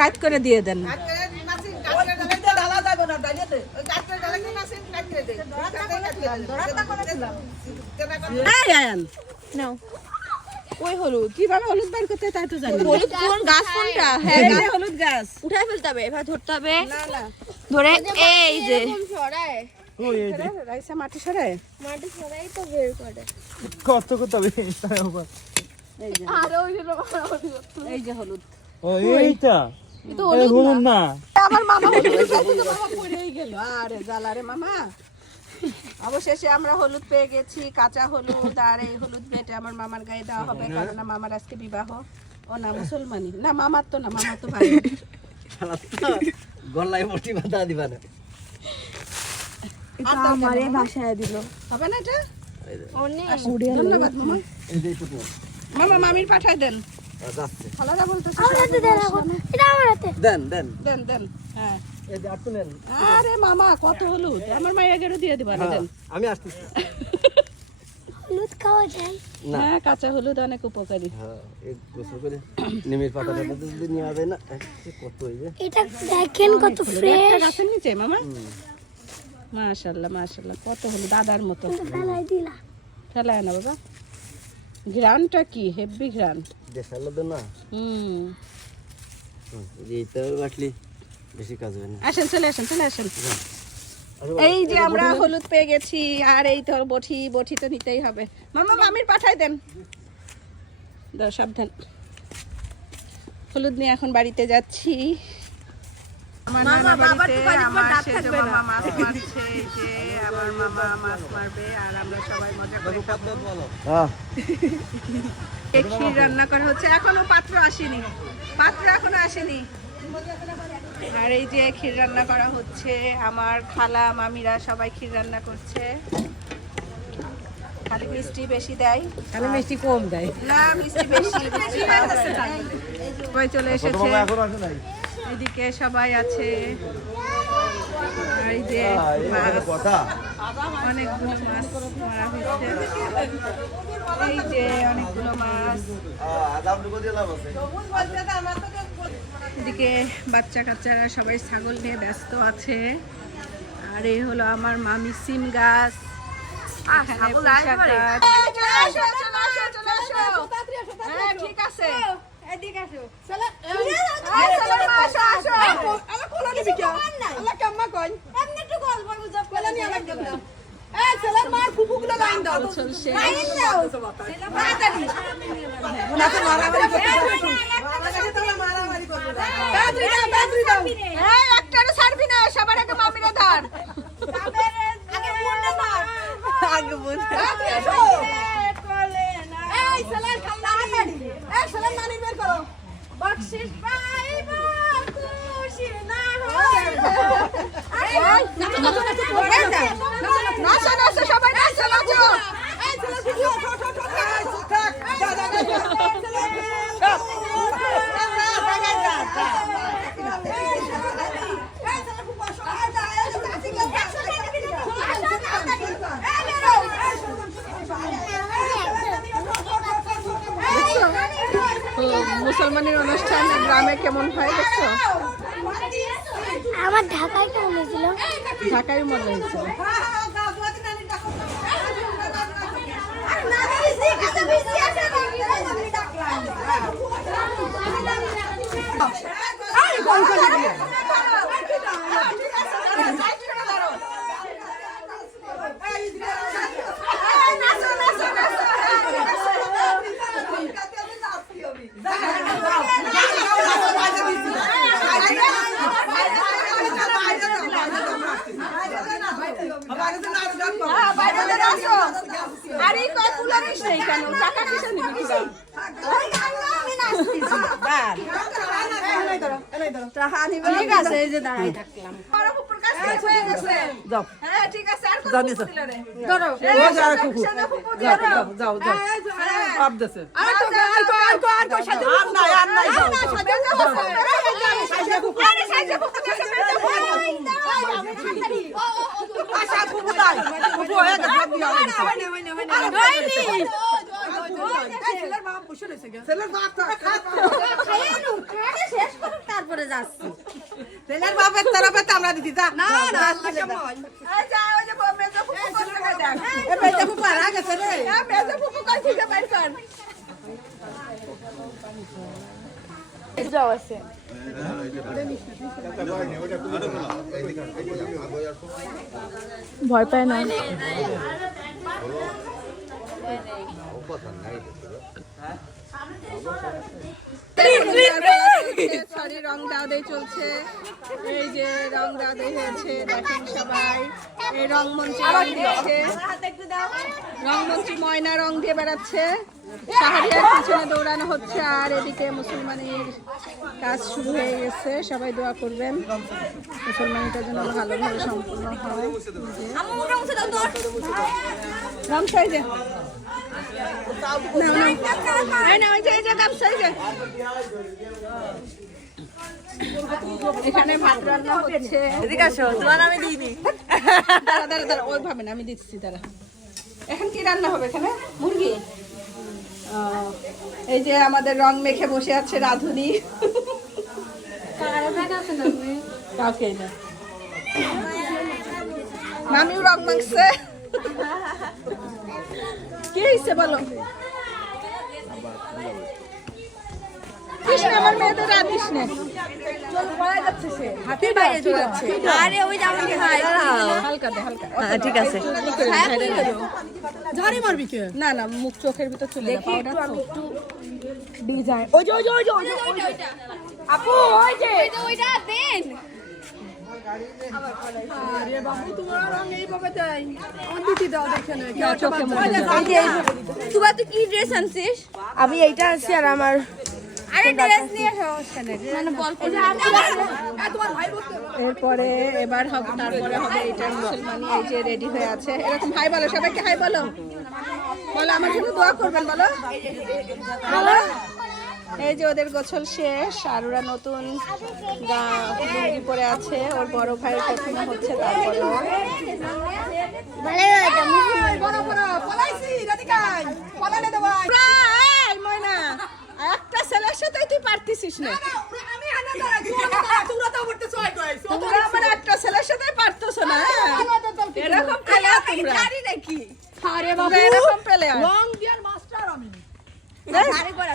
কাট করে দিয়ে দেন। ওই হলুদ কিভাবে হলুদ বের করতে তাই তো জানি। হলুদ কোন গাছ কোনটা? হ্যাঁ হলুদ গাছ উঠাই ফেলতে হবে, এবার ধরতে হবে। ধরে এই যে রাইসা মাটি সরায় তো বের করে কত কত এই যে হলুদ। ও এইটা হলুদ না, আমার মামা পড়েই গেল। আরে জ্বালারে মামা। অবশেষে আমরা হলুদ পেয়ে গেছি, কাঁচা হলুদ। আর এই হলুদ বেটে আমার মামার গায়ে দেওয়া হবে, কারণ মামার আজকে বিবাহ। ও না মুসলমানি না, মামার তো না, মামা তো ভাই। গলায় মোটি বাঁধা দিবা না, আমারে ভাষায় দিল হবে না এটা? অনেক ধন্যবাদ মামা। এই যে ছোট মামা মামির পাঠায় দেন। যাচ্ছে খালারা বলতেছে এটা আমার হাতে দেন দেন দেন দেন। হ্যাঁ এই যে আপনি নেন। আরে মামা কত হলুদ, আমার মায়ের দিয়ে দিবা না। দেন আমি আসতেছি। হলুদ খাওয়া যায় না হ্যাঁ, কাঁচা হলুদ অনেক উপকারী। হ্যাঁ এক গোসল করে নিমের পাতাটা যদি নেওয়া যায় না, কত এই যে এটা দেখেন কত একটা ফ্রেশ। গাছের নিচে মামা। মাশাআল্লাহ মাশাআল্লাহ, কত হলুদ, দাদার মতো। ফেলাই দিলা ফেলায় না বাবা, ঘ্রাণটা কি হেভি ঘ্রাণ। দেশাল দেন না, এইটা বাটলি বেশি কাজ হবে না। আসেন চলে আসেন চলে আসেন। এই যে আমরা হলুদ পেয়ে গেছি, আর এই তো বটি, বটি তো নিতেই হবে। মামা মামির পাঠাই দেন, দাও সাবধান। হলুদ নিয়ে এখন বাড়িতে যাচ্ছি। আমার নানা বাড়িতে আমার সেজো মামা মাছ মারছে। এই যে আমার মামা মাছ মারবে আর আমরা সবাই মজা করে খাবো। ক্ষীর রান্না করা হচ্ছে, এখনো পাত্র আসেনি, পাত্র এখনো আসেনি। আর এই যে ক্ষীর রান্না করা হচ্ছে, আমার খালা মামিরা সবাই ক্ষীর রান্না করছে। খালি মিষ্টি বেশি দেয়, খালি মিষ্টি কম দেয় না, মিষ্টি বেশি। সবাই চলে এসেছে, এদিকে সবাই আছে। আর এই যে অনেকগুলো মাছ মারা হয়েছে, এই যে অনেকগুলো মাছ। এদিকে বাচ্চা কাচ্চারা সবাই ছাগল নিয়ে ব্যস্ত আছে। আর এই হলো আমার মামি সিম গাছ। ঠিক আছে, একটারও ছাড়বি না, সবার আগে মামিরা ধার। সবাই মুসলমানের অনুষ্ঠান গ্রামে কেমন হয় দেখছো? আমার ঢাকায় কেমন হয়েছিল? ঢাকায় মজা হয়েছিল। ঠিক আছে, এই যে দাঁড়াই থাকলাম। তারপরে যাচ্ছি ছেলের বাপের তরফে তো আমরা দিছি যা না না এই যা ওই যে মেজো ফুপু করতে দেখ এই মেজো ফুপু আর গেছে রে মেজো ফুপু কই থেকে বাইর কর যাও আছে ভয় পায় না সরি রং দাওয়াই চলছে এই যে রং দাওয়াই হয়েছে দেখেন সবাই এই রংমঞ্চে রং দিচ্ছে রংমঞ্চে ময়না রং দিয়ে বেড়াচ্ছে শাহরিয়ার পিছনে দৌড়ানো হচ্ছে আর এদিকে মুসলমানের কাজ শুরু হয়ে গেছে সবাই দোয়া করবেন মুসলমানটার জন্য ভালোভাবে সম্পূর্ণ হয় রং সাইজে এখানে ভাত রান্না হচ্ছে ওইভাবে না আমি দিচ্ছি তারা এখন কি রান্না হবে এখানে মুরগি এই যে আমাদের রং মেখে বসে আছে রাধুনি কাউকে না মামিও রং মাখছে কি হয়েছে বলো কৃষ্ণ আমার মেয়েদের রাধিস না ঠিক আছে না না মুখ চোখের ভিতর চলে ডিজাইন আপু ওই যে কি ড্রেস আনছিস আমি এইটা আছি আর আমার এরপরে এবার হবে তারপরে হবে এটা মুসলমানি এই যে রেডি হয়ে আছে এরকম হাই বলো সবাইকে হাই বলো বলো আমার জন্য দোয়া করবেন বলো বলো এই যে ওদের গোছল শেষ আর ওরা নতুন লুঙ্গি পরে আছে ওর বড় ভাই প্রথমে হচ্ছে তারপরে ময়না একটা ছেলের সাথে তুই পারতিস না তোমরা আমার একটা ছেলের সাথে পারতেছ না এরকম পেলে তোমরা এরকম পেলে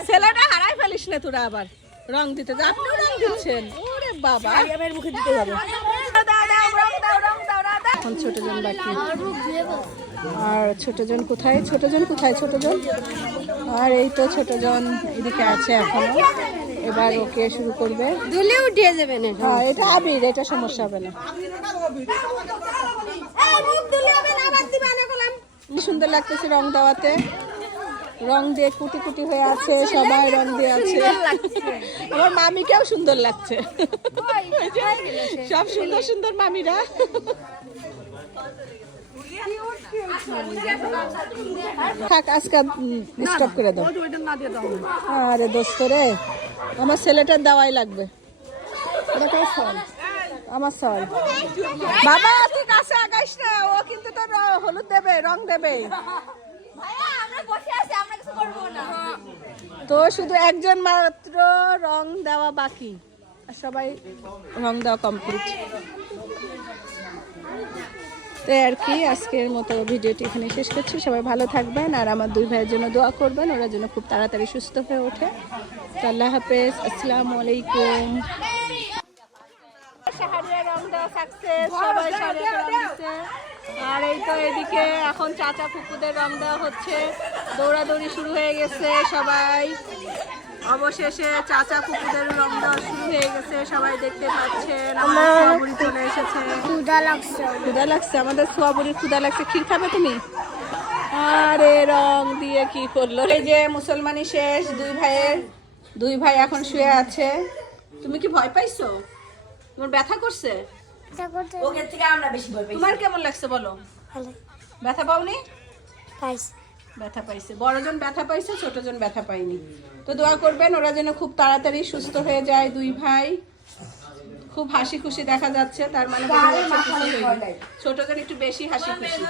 ছেলেটা হারাই ফেলিস না তোরা আবার রং দিতে আপনিও রং দিচ্ছেন ওরে বাবা মুখে দিতে হবে এখন ছোটজন বাকি আর ছোটজন কোথায় ছোটজন আর এই তো ছোটজন এদিকে আছে এখনো এবার ওকে শুরু করবে দুলে উঠিয়ে যাবে না হ্যাঁ এটা আবির এটা সমস্যা হবে না সুন্দর লাগতেছে রং দেওয়াতে রং দিয়ে কুটি কুটি হয়ে আছে সবাই রং দিয়ে আছে আমার মামিকেও সুন্দর লাগছে সব সুন্দর সুন্দর মামিরা থাক আজকে স্টপ করে দাও আরে দোস্ত রে আমার ছেলেটার দাওয়াই লাগবে আমার সল বাবা তুই কাছে আগাইস না ও কিন্তু তোর হলুদ দেবে রং দেবে তো শুধু একজন মাত্র রং দেওয়া বাকি সবাই রং দেওয়া কমপ্লিট তো আর কি আজকের মতো ভিডিওটি এখানে শেষ করছি সবাই ভালো থাকবেন আর আমার দুই ভাইয়ের জন্য দোয়া করবেন ওরা যেন খুব তাড়াতাড়ি সুস্থ হয়ে ওঠে তো আল্লাহ হাফেজ আসসালামু আলাইকুম শাহরিয়া রং দেওয়া সাকসেস সবাই শাহরিয়া রং দিচ্ছে আর এই তো এদিকে এখন চাচা ফুপুদের রং দেওয়া হচ্ছে দৌড়াদৌড়ি শুরু হয়ে গেছে সবাই অবশেষে চাচা ফুপুদের রং দেওয়া শুরু হয়ে গেছে সবাই দেখতে পাচ্ছেন সোয়াবুড়ি চলে এসেছে ক্ষুধা লাগছে আমাদের সোয়াবুড়ির ক্ষুধা লাগছে ক্ষীর খাবে তুমি আরে রং দিয়ে কি করলো এই যে মুসলমানি শেষ দুই ভাই এখন শুয়ে আছে তুমি কি ভয় পাইছো তোমার ব্যথা করছে তোমার কেমন লাগছে বলো ব্যথা পাওনি ব্যথা পাইছে বড়জন ব্যথা পাইছে ছোটজন ব্যথা পাইনি তো দোয়া করবেন ওরা যেন খুব তাড়াতাড়ি সুস্থ হয়ে যায় দুই ভাই খুব হাসি খুশি দেখা যাচ্ছে তার মানে ছোটজন একটু বেশি হাসি খুশি